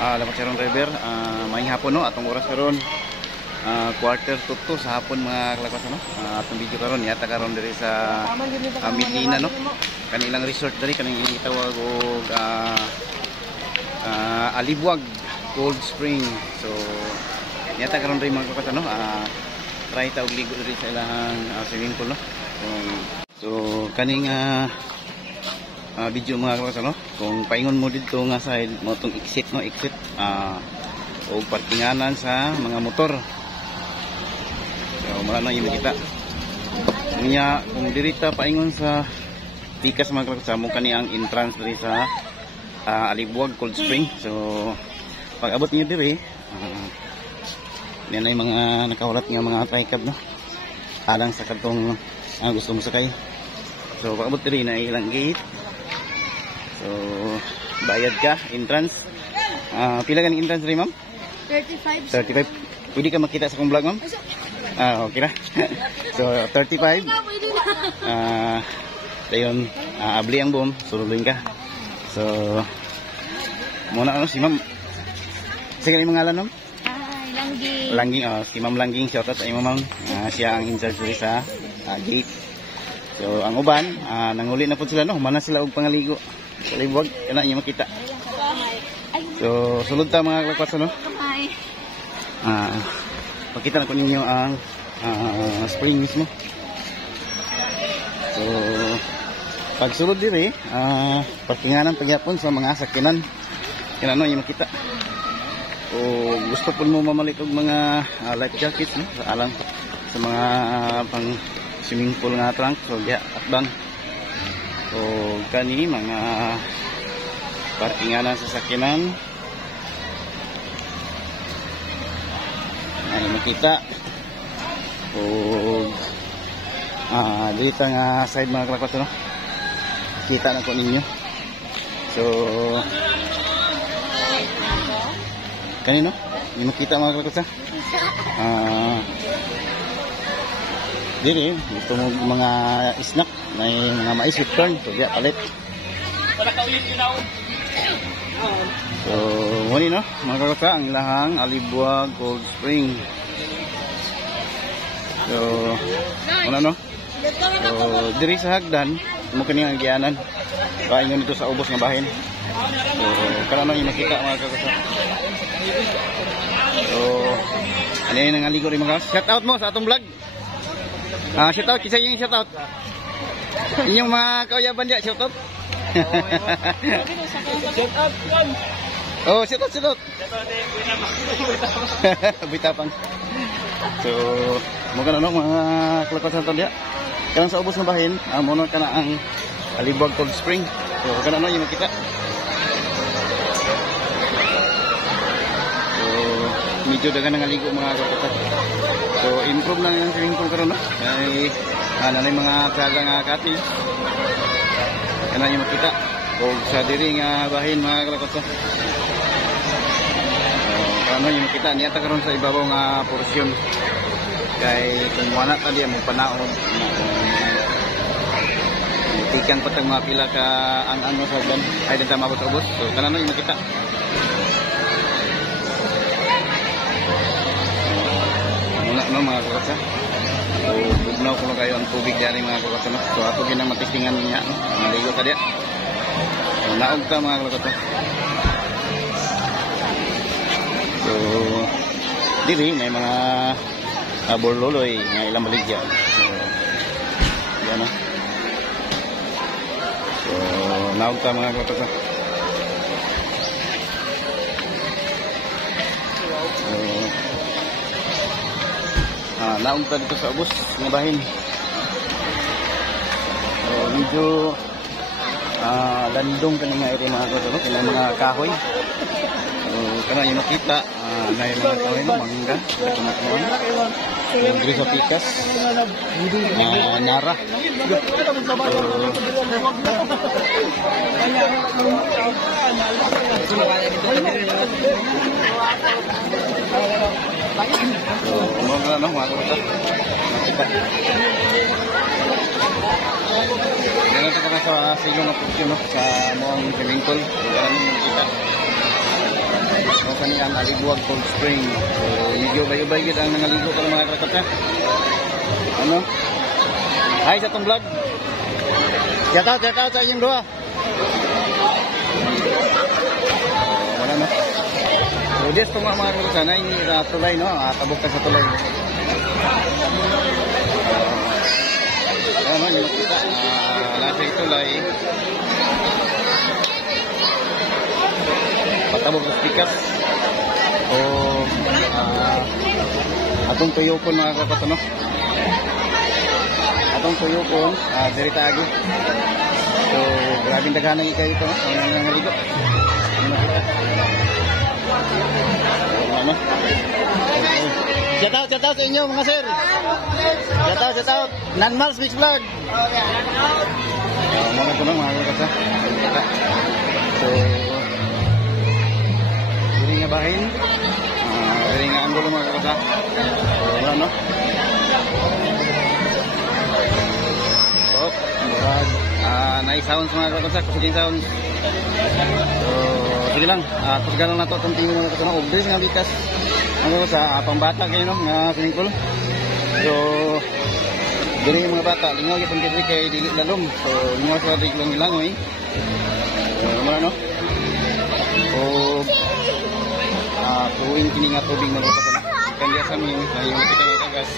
Lamat sa ron driver, maing hapon no, atong oras karon quarter to 2 sa hapon mga kalakwas no. Atong video karon yata karon diri sa Medina no. Kanilang resort diri kaning gitawag og Alibuag Cold Spring. So yata karon diri mga kalakwas no. Try ta og ligo diri sa ilang swimming pool no. So kaning video mga kalakwas no. Kung paingon mo dito nga side mo tong exit no, exit o parkinganan sa mga motor. So mara na yung kita. Unya kung dirita paingon sa Pikas mga kalakwas mo kani ang entrance diri sa Alibuag Cold Spring. So pag abot niyo diri yan ay mga nakahulat nga mga tricab no. Alang sa katong gusto mo sakay. So pag abot diri na ilang gate. So bayad ka entrance. Pila ka ng entrance rin ma'am? 35. Pwede ka makita sa kong vlog ma'am? Okay na. So 35. Dayon abli ang boom, sululoy ka. So muna ano si ma'am. Sige yung ngalan ma'am? Langging. Langging, si ma'am Langging, shout out sa imo ma'am. Siya ang in charge sa gate. So ang uban, nanguli na po sila no, humana sila og pangaligo. Sa Alibuag, kana niyo makita. So sulod ta mga kalakwas no. Pakita na ko ninyo ang spring mismo. So pag sulod diri, parkinganan pagyapon sa mga sakyanan. Kana no niyo makita. O gusto po mo mamalit og mga life jackets no, sa alang sa mga pang swimming pool nga trunk. So diya atbang. So kani mga parkinganan sa sakyanan. Ano makita. O dito nga side mga kalakwas no. Kita na ko ninyo. So kanino? Hindi makita mga kalakwas diri, ito mga snack na mga mais with corn. So diya palit. So wali no mga kalakwas ang ilahang Alibuag Cold Spring. So ano no? So diri sa hagdan mo kani ang gianan. Kaingon dito sa ubos nga bahin. So kana no yung makita mga kalakwas. So ano yung nangaligo rin mga kalakwas. Shout out mo sa atong vlog. Shout out, kisa yung shout out. Inyong mga kauyaban dyan, shout out. Shout out one. Oh, shout out. Bitapang. So, mga ano mga kalakwas natin dyan. Kanang sa ubos na bahin, muna ka na ang Alibuag Cold Spring. So, kanang ano yung makita. So, medyo dagan nangaligo mga kalakwas. So improve lang yung swimming pool karon no. Kay nanay mga taga nga kati. Kana yung makita og sa diri nga bahin mga kalakwas. Kana yung makita niya ta karon sa ibabaw nga porsyon. Kay kung wala ta diya mo panaon. Tikan patag mga pila ka ang ano sa dan ay dita mabot-ubos. So kana yung makita. No mga kalakwas. So bugnaw ko kayo ang tubig diyan mga kalakwas no. So ato ginang matistingan niya no. Maligo ta diya. So naog ta mga kalakwas. So diri may mga borloloy nga ilang baligya. So yan no. So naog ta mga kalakwas. Naong ta dito sa ubos nga bahin. So medyo landong kani nga area mga kalakwas no, mga kahoy. So kana yung makita na yung mga kahoy no, mangga, kumakon. Yung diri sa Pikas. Nara. So, mga ano, mga kalakwas. Makita. Ganun ito ka sa silong na puksyon sa mga swimming pool. Ganun yung kita. Kung kaniyang Alibuag Cold Spring. So, medyo bayo-bayo yun ang nangaligo ka ng mga krakot na. Ano? Hi sa itong vlog. Shout out sa inyong dua. Wala na. So, just itong mga krakot na hindi tulay, no? Tabok ka sa tulay. Ano, yung makita. Nasa itulay. Patabog sa stickers. O atong tuyokon mga kakot, no? Atong tuyokon diri taagi. So grabing daghanang ikay ito, no? Ang nangaligo. Ano? Shout out sa inyo mga sir. Shout out. Nanmal Speech Vlog. Mga ito, no? Mga kakot. So diri nga bahin. Diri nga anggulo mga kakot. Wala, no? Murag nai-sounds mga kakot. Kusuting sounds. So sige lang. Paggalang na ito itong tingin mga kakot. Obdres nga bikas. Ano sa pambata kayo, no? Nga swimming pool. So diri yung mga bata. Lingaw itong kitri kay dilit lalong. So lingaw sa tig lang ilangoy. So wala, no? O tuwing kini nga tubig na lupa na. Kanya sa amin, yung kita nga tagas.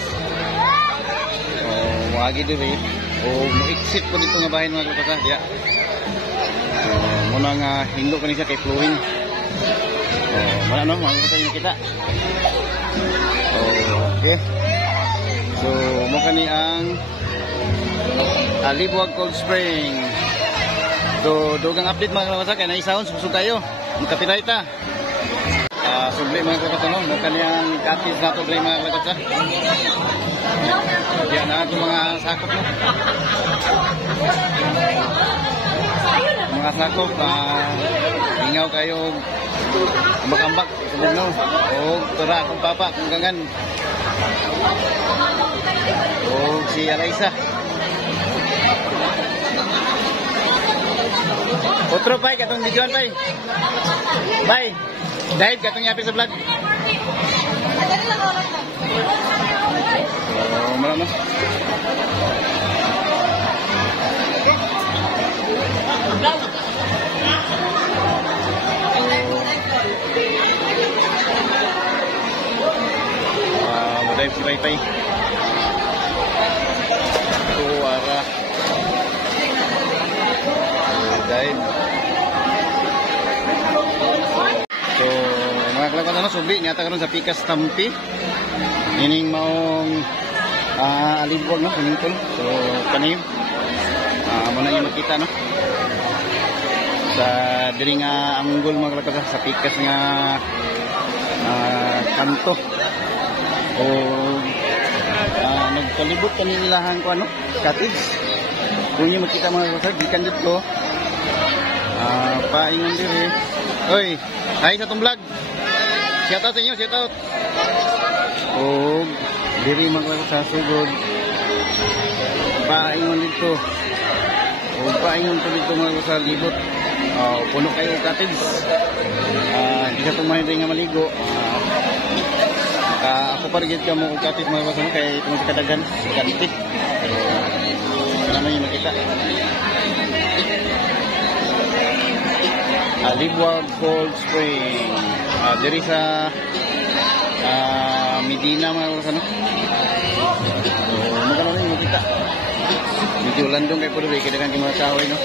Wagi diri. O mo-exit po dito nga bahay mga kapasa. Diya. Muna nga hindo ka niya kay flowing. Wala, no? Mga kapasa yung kita. Okay. So, mukha ni ang Alibuag Cold Spring. So, dugang update mga kapasa. Kaya na-sound, susug kayo. Magkapitay ta. Subli mga kakot, no? Mukha niyang katis na ito mga kakot. Yan na ito mga sakop, no? Mga sakop, ingaw kayo ambak-ambak, subog, no? O tura akong papa, kung gangan. O si Alaisa. Otro pay, katong videoan pay. Bye. Dahil katong yapi sa vlog. Malam, no? Madayip si Paypay. Tuwara. Madayip. So, mga kalakot, ano, subli, nyata karon sa Pikas Tampi. Ining maong Alibuag, no, swimming pool. So, kanim. Muna yung makita, no? Sa diri nga anggol mga kalakot, sa Pikas nga kanto. O nagkalibot kanilahan ko, ano, cottage. Kung yung makita mga kalakot, gikan dito. Paingon diri. Oy, hi sa itong vlog. Shout out sa inyo, shout out. O diri mga kalakot sa sugod. Paingon dito. O paingon po dito mga kalakot sa libot. Puno kayo cottage. Hindi sa itong mahintay nga maligo. Ako pa rin ka mo cottage mga kalakot kay itong sa kadagan. Ganti. Ano yung makita. Alibuag Cold Spring. Diri sa Medina mga kalakot. So, magkano rin makita. Medyo landong kay Pudubi. Kailangan yung mga kahoy, no?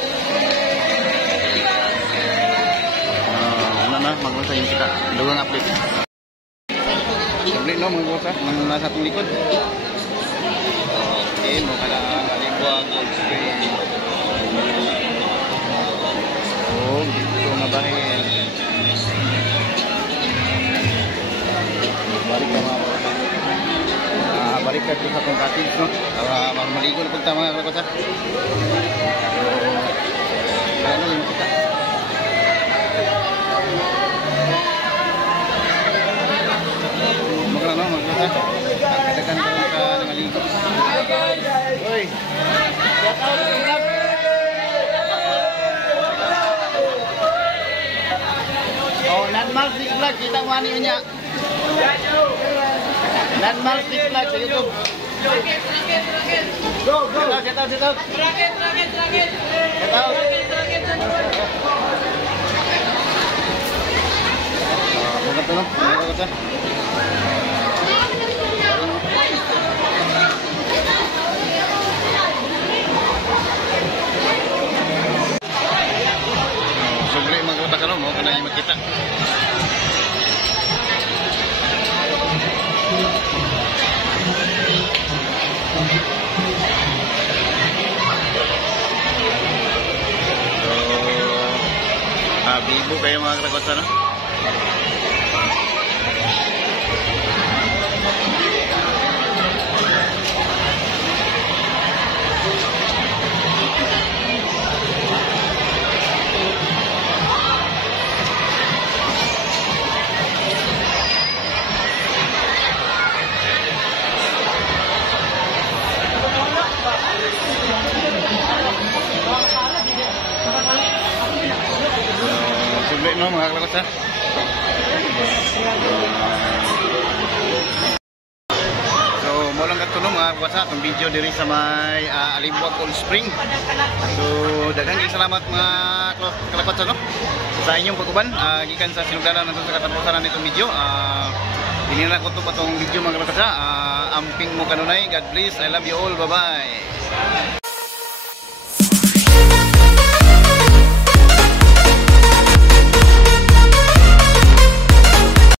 Ano na, magmasa yung kita. Lugang update. Update, no, mga kalakot. Nang nasa itong likod. Okay, mukha na Alibuag Cold Spring. Oh, dito nga bahin. Balik ka mga kalakot. Balik ka dito sa itong cottage, no? Maligo na punta mga kalakot. So, ano yung kita? Magkala, no? Magkala. Katagan ka lang ka nangaligo. Uy! Shout out! Nanmal Non-Malstic Vlog, kita mo ano niya. Non-Malstic Vlog sa YouTube. Go, go. Get out. Get out. Bukat to, no? Bukat to. Sugli mga utak, ano? Mo ka na yung makita. Bibo kayo mga katagot, ano? Sugli no mga katagot, ha? So, mo lang katulong mga katagot itong video diri sa may Alimbua Cold Spring. So, daghang salamat mga katagot, no? Sa inyong pag-uban, gikan sa sinugdanan nato sa katapusan nitong video. Dinila ko to pa tong video mga katagot, amping mo kanunay. God bless. I love you all. Bye-bye.